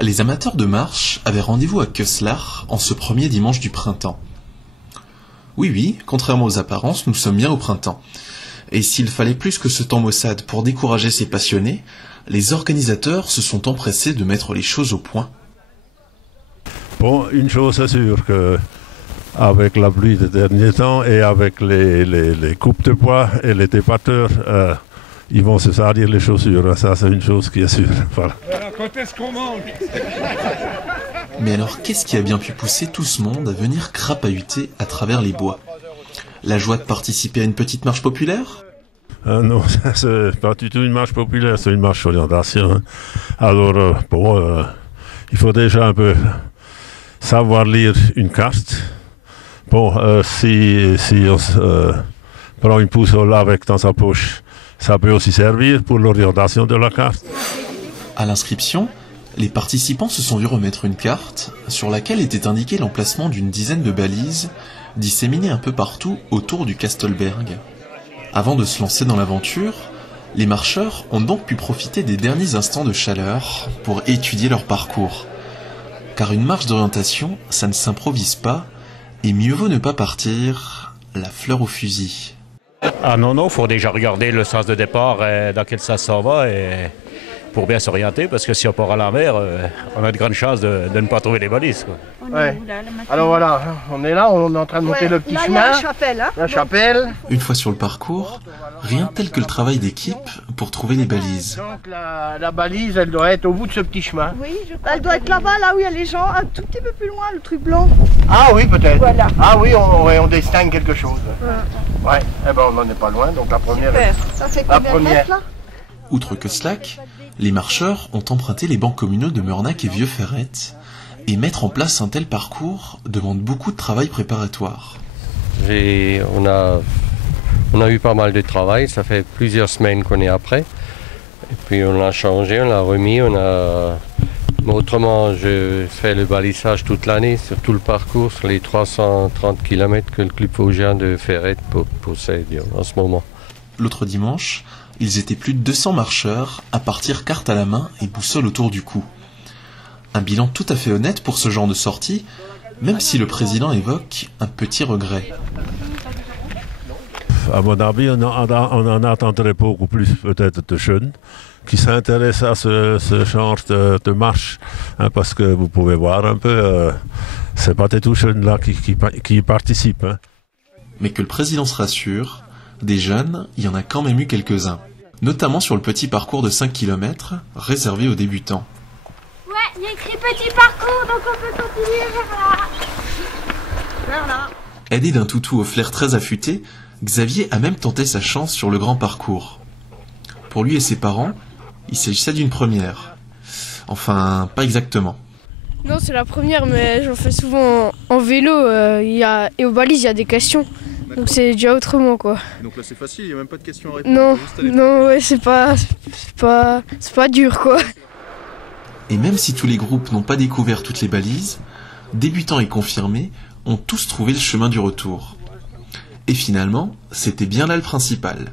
Les amateurs de marche avaient rendez-vous à Keuslar en ce premier dimanche du printemps. Oui, contrairement aux apparences, nous sommes bien au printemps. Et s'il fallait plus que ce temps maussade pour décourager ces passionnés, les organisateurs se sont empressés de mettre les choses au point. Bon, une chose est sûre, que avec la pluie des derniers temps et avec les coupes de bois et les débatteurs, ils vont se salir les chaussures. Ça, c'est une chose qui est sûre. Voilà. Quand est-ce qu'on manque? Mais alors, qu'est-ce qui a bien pu pousser tout ce monde à venir crapahuter à travers les bois? La joie de participer à une petite marche populaire? Non, c'est pas du tout une marche populaire, c'est une marche orientation. Hein. Alors, il faut déjà un peu savoir lire une carte. Bon, si on prend une boussole avec dans sa poche, ça peut aussi servir pour l'orientation de la carte. À l'inscription, les participants se sont vus remettre une carte sur laquelle était indiqué l'emplacement d'une dizaine de balises disséminées un peu partout autour du Kastelberg. Avant de se lancer dans l'aventure, les marcheurs ont donc pu profiter des derniers instants de chaleur pour étudier leur parcours. Car une marche d'orientation, ça ne s'improvise pas, et mieux vaut ne pas partir la fleur au fusil. Ah non, faut déjà regarder le sens de départ, dans quel sens ça va, et pour bien s'orienter, parce que si on part à l'envers, on a de grandes chances de ne pas trouver les balises, quoi. Ouais. Alors voilà, on est là, on est en train de monter le petit chemin. Là, il y a la chapelle, hein. La chapelle. Une fois sur le parcours, rien tel que le travail d'équipe pour trouver les balises. Donc la balise, elle doit être au bout de ce petit chemin. Oui, elle doit être là-bas, là où il y a les gens, un tout petit peu plus loin, le truc blanc. Ah oui, peut-être. Voilà. Ah oui, on distingue quelque chose. Ouais, eh ben on n'en est pas loin, donc la première. Super. Ça fait combien de mètres, là? Outre Keuslar, les marcheurs ont emprunté les bancs communaux de Meurnac et Vieux-Ferrette, et mettre en place un tel parcours demande beaucoup de travail préparatoire. On a eu pas mal de travail, ça fait plusieurs semaines qu'on est après. Et puis on a changé, on l'a remis, Mais autrement, je fais le balisage toute l'année sur tout le parcours, sur les 330 km que le club vosgien de Ferrette possède en ce moment. L'autre dimanche, ils étaient plus de 200 marcheurs à partir carte à la main et boussole autour du cou. Un bilan tout à fait honnête pour ce genre de sortie, même si le président évoque un petit regret. À mon avis, on en attendrait beaucoup plus peut-être de jeunes qui s'intéressent à ce genre de marche. Hein, parce que vous pouvez voir un peu, c'est pas tous jeunes là qui participent. Hein. Mais que le président se rassure, des jeunes, il y en a quand même eu quelques-uns. Notamment sur le petit parcours de 5 km réservé aux débutants. Ouais, il y a écrit petit parcours, donc on peut continuer vers là. Vers là. Aidé d'un toutou au flair très affûté, Xavier a même tenté sa chance sur le grand parcours. Pour lui et ses parents, il s'agissait d'une première. Enfin, pas exactement. Non, c'est la première, mais j'en fais souvent en vélo. Et aux balises, il y a des questions. Donc c'est déjà autrement, quoi. Donc là c'est facile, il n'y a même pas de questions à répondre. Non, ouais, c'est pas dur, quoi. Et même si tous les groupes n'ont pas découvert toutes les balises, débutants et confirmés ont tous trouvé le chemin du retour. Et finalement, c'était bien là le principal.